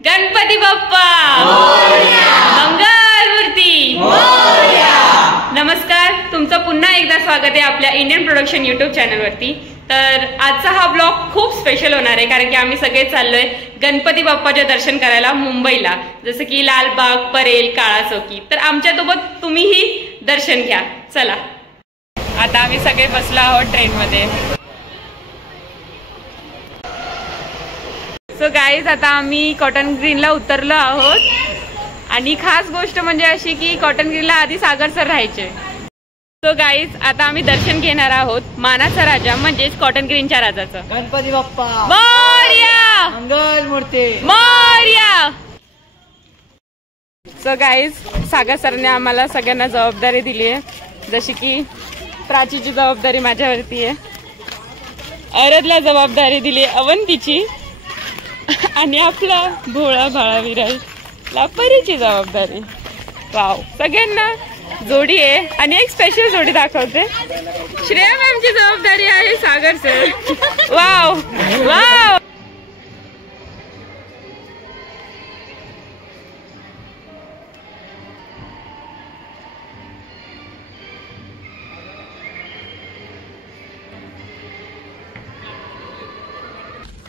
गणपती बाप्पा मंगल मूर्ती. नमस्कार, तुमचं पुन्हा एकदा स्वागत आहे आपल्या इंडियन प्रोडक्शन यूट्यूब चॅनलवरती. तर आजचा हा ब्लॉग खूप स्पेशल होणार आहे, कारण की आम्ही सगळे चाललोय गणपती बाप्पाचे दर्शन करायला मुंबईला, जसं की लालबाग, परेल, काळा चौकी. तर आमच्यासोबत तुम्हीही दर्शन घ्या. चला, आता आम्ही सगळे बसलो आहोत ट्रेनमध्ये. सो गाईज, आता आम्ही कॉटन ग्रीनला उतरलो आहोत आणि खास गोष्ट म्हणजे अशी की कॉटन ग्रीनला आधी सागर सर राहायचे. सो गाईज, आता आम्ही दर्शन घेणार आहोत मानाचा राजा म्हणजेच कॉटन ग्रीनच्या राजाचं. गणपती बाप्पा मोरया, मंगल मूर्ती मोरया. सो गाईज, सागर सरने आम्हाला सगळ्यांना जबाबदारी दिली आहे, जशी की प्राचीची जबाबदारी माझ्यावरती आहे, अरदला जबाबदारी दिली अवंतीची, आणि आपला भोळा भाळा विराजला परीची जबाबदारी. वाव, सगळ्यांना जोडी आहे. आणि एक स्पेशल जोडी दाखवते, श्रेया मॅमची जबाबदारी आहे सागर सर. Wow wow.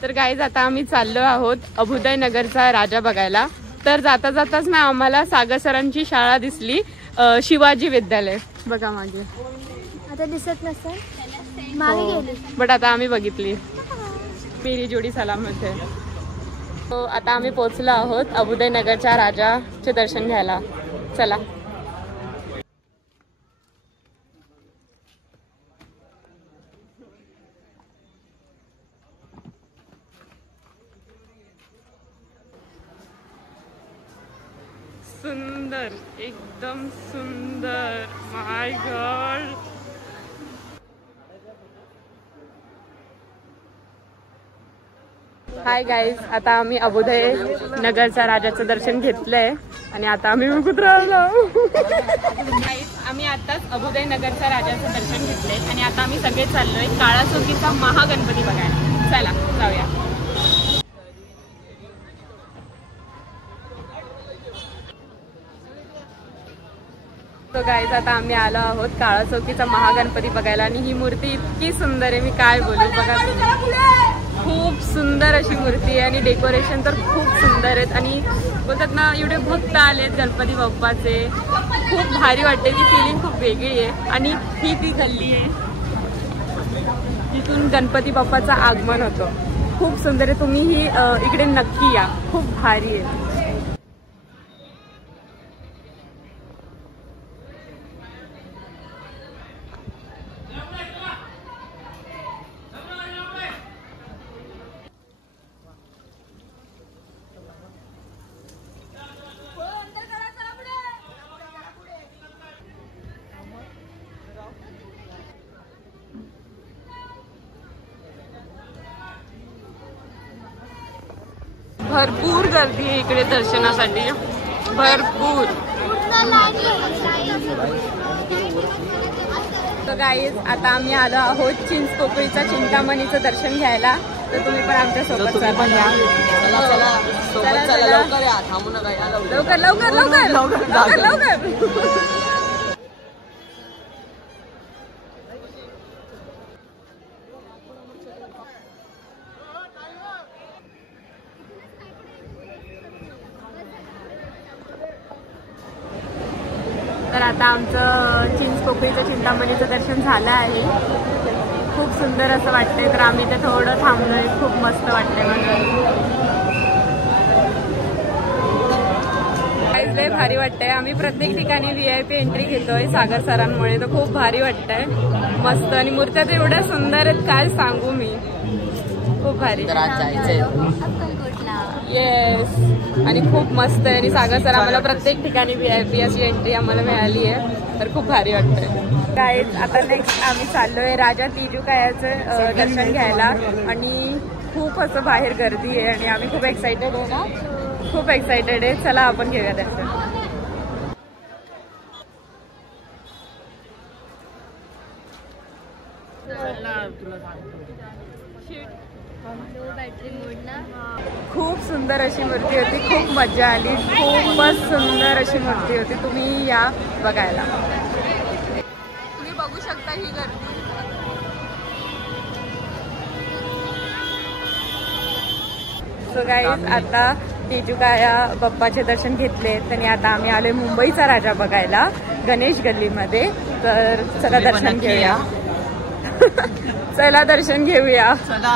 तर गाईज, आता आम्ही चाललो आहोत अभुदय नगरचा राजा बघायला. तर जाता जाताच ना आम्हाला सागर सरांची शाळा दिसली, शिवाजी विद्यालय. बघा मागे, आता दिसत नसेल, मागे गेली, बट आता आम्ही बघितली. मेरी जोडी सलामत आहे. तो आता आम्ही पोहोचलो आहोत अभुदय नगरच्या राजाचे दर्शन घ्यायला. चला. सुंदर, एकदम सुंदर. माय गॉड. हाय गाईज, आता आम्ही अभुदय नगरच्या राजाचं दर्शन घेतलंय आणि आता आम्ही उगत राहिलो. आम्ही आताच अभुदय नगरच्या राजाचं दर्शन घेतलंय आणि आता आम्ही सगळे चाललोय काळा चौकीचा महागणपती बघायला. चला जाऊया. तो गाईज, आता आम्ही आलो आहोत काळा चौकीचा महागणपती बघायला आणि ही मूर्ती इतकी सुंदर आहे, मी काय बोलू. बघा, खूप सुंदर अशी मूर्ती आहे आणि डेकोरेशन तर खूप सुंदर आहेत. आणि बोलतात ना, एवढे भक्त आलेत गणपती बाप्पाचे, खूप भारी वाटते. ती फिलिंग खूप वेगळी आहे. आणि ही ती गल्ली आहे जिथून गणपती बाप्पाचं आगमन होतं. खूप सुंदर आहे, तुम्हीही इकडे नक्की या, खूप भारी आहे. भरपूर गर्दी आहे इकडे दर्शनासाठी, भरपूर. तर गाईज, आता आम्ही आलो आहोत चिंचपोकळीचा चिंतामणीचं दर्शन घ्यायला. तर तुम्ही पण आमच्या सोबत लवकर लवकर लवकर लवकर लवकर. तर आता आमचं चिंचपोकळीचं चिंतामणीचं दर्शन झालं आहे. खूप सुंदर असं वाटतंय. तर आम्ही ते थोडं थांबलोय, खूप मस्त वाटतंय मला. लय भारी वाटतंय. आम्ही प्रत्येक ठिकाणी VIP एंट्री घेतोय सागर सरांमुळे, तर खूप भारी वाटतंय, मस्त. आणि मूर्त्या तर एवढ्या सुंदर आहेत, काय सांगू मी, खूप भारी. येस, आणि खूप मस्त आहे. आणि सागर सर आम्हाला प्रत्येक ठिकाणी VIP अशी एंट्री आम्हाला मिळाली आहे, तर खूप भारी वाटतंय. गाईज, आता नेक्स्ट आम्ही चाललोय राजा तिजुकायाचं दर्शन घ्यायला आणि खूप असं बाहेर गर्दी आहे आणि आम्ही खूप एक्साइटेड आहे ना, खूप एक्साइटेड आहे. चला आपण घेऊया दर्शन. बॅटरी मोड ना. खूप सुंदर अशी मूर्ती होती, खूप मजा आली, खूपच सुंदर अशी मूर्ती होती. तुम्ही या बघायला. तुम्ही बघू शकता ही गर्दी. सो गाईज आता तेजुकाया बाप्पाचे दर्शन घेतले आणि आता आम्ही आलोय मुंबईचा राजा बघायला गणेश गल्लीमध्ये. तर चला दर्शन घेऊया. चला दर्शन घेऊया. चला.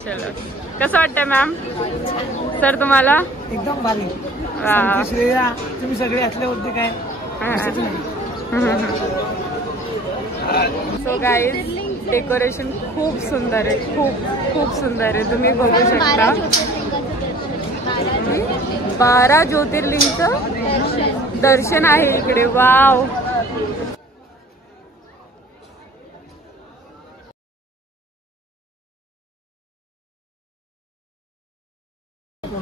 चलो, कसं वाटतंय मॅम सर तुम्हाला? एकदम भारी. तुम्ही सगळे असल्यावरती काय. सो गाईज डेकोरेशन खूप सुंदर आहे, खूप खूप सुंदर आहे. तुम्ही बघू शकता 12 ज्योतिर्लिंगचं दर्शन आहे इकडे. वाव.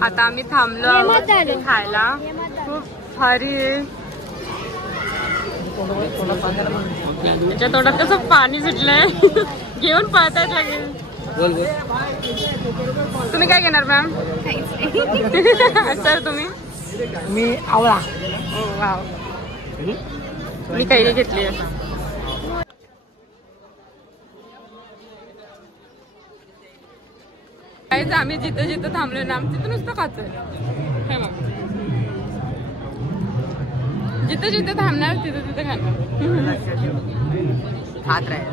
आता आम्ही थांबलो आहोत खायला. खूप भारी आहे. त्याच्या तोंडात कसं पाणी सुटलंय. घेऊन पाहतायत लागेल. तुम्ही काय घेणार मॅम? सर तुम्ही? मी आवळा. वाव. मी काही घेतली. आम्ही जिथं जिथं थांबलोय ना तिथं नुसतं खातोय. जिथं जिथं थांबणार तिथं तिथं खाणार. खात राहील.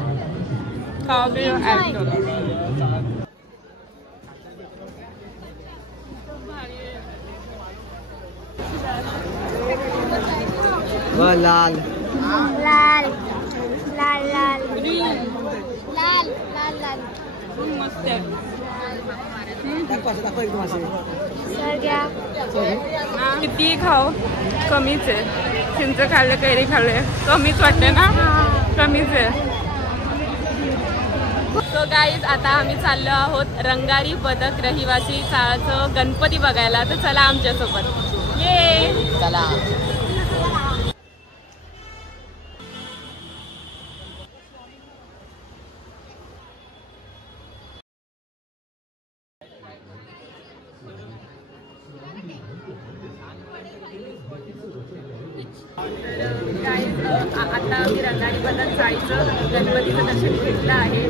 लाल लाल लाल लाल लाल लाल लाल. मस्त आहे. किती खाऊ कमीच आहे. चिंच खाल्लं, कैरी खाल्ले, कमीच वाटते ना. कमीच आहे. सो गाईज आता आम्ही चाललो आहोत रंगारी बदक रहिवासी चाळाचं गणपती बघायला. तर चला आमच्यासोबत. ये चला. आता आम्ही रंगारी बदक चाळीचं गणपतीचं दर्शन घेतलं आहे.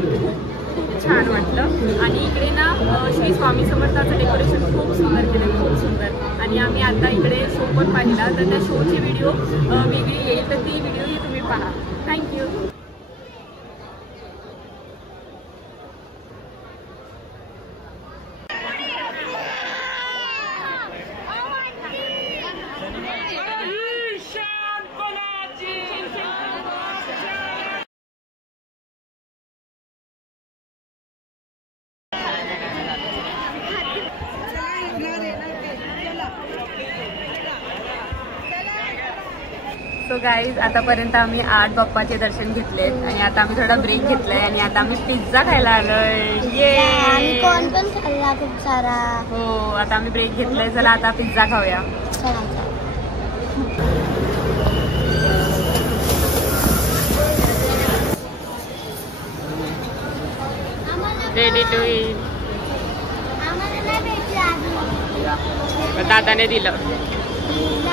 खूप छान वाटलं. आणि इकडे ना श्री स्वामी समर्थाचं डेकोरेशन खूप सुंदर केलं, खूप सुंदर. आणि आम्ही आता इकडे शो पण पाहिला. तर त्या शोची व्हिडिओ वेगळी येईल, तर ती व्हिडिओही तुम्ही पहा. थँक्यू. सो गाईज आतापर्यंत आम्ही 8 बाप्पाचे दर्शन घेतले आणि आता आम्ही थोडा ब्रेक घेतलाय आणि आता आम्ही पिझ्झा खायला आलोय. ये कोण पण खाल्ला खूप सारा. हो, आता आम्ही ब्रेक घेतलाय. चला आता पिझ्झा खाऊया. Ready to eat. दादाने दिलं.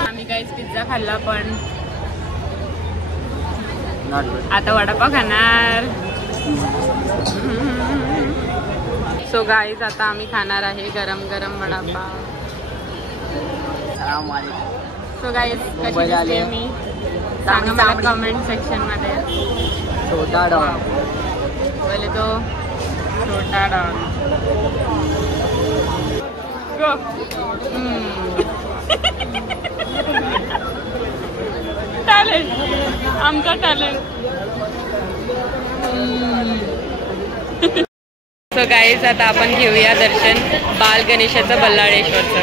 आम्ही काहीच पिझ्झा खाल्ला पण आता वडापाव खाणार. सो गाईज आता आम्ही खाणार आहे गरम गरम वडापाव. सो गाईज कशी दिसते मी सांगा मला कमेंट सेक्शन मध्ये. छोटा डॉग बोले तो छोटा डॉग. गो. टॅलेंट आमचा टॅलेंट. सो गाईज आता आपण घेऊया दर्शन बाल गणेशाचं बल्लाळेश्वरचं.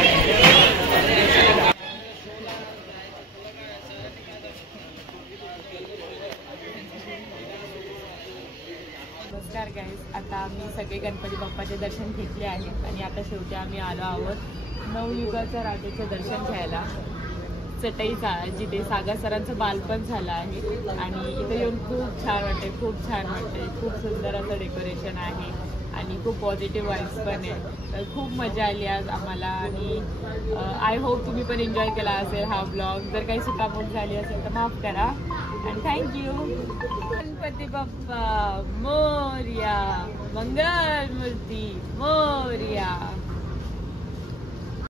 नमस्कार गाईज. आता आम्ही सगळे गणपती बाप्पाचे दर्शन घेतले आहेत आणि आता शेवटी आम्ही आलो आहोत नवयुगाच्या राजाचं दर्शन घ्यायला, चटईचा, जिथे सागर सरांचं बालपण झालं आहे. आणि इथे येऊन खूप छान वाटते, खूप छान वाटते. खूप सुंदर असं डेकोरेशन आहे आणि खूप पॉझिटिव्ह वाईब्स पण आहे. तर खूप मजा आली आज आम्हाला आणि आय होप तुम्ही पण एन्जॉय केला असेल हा ब्लॉग. जर काही चुकामोड झाली असेल तर माफ करा आणि थँक्यू. गणपती बाप्पा मोरया, मंगल मूर्ती मोरया.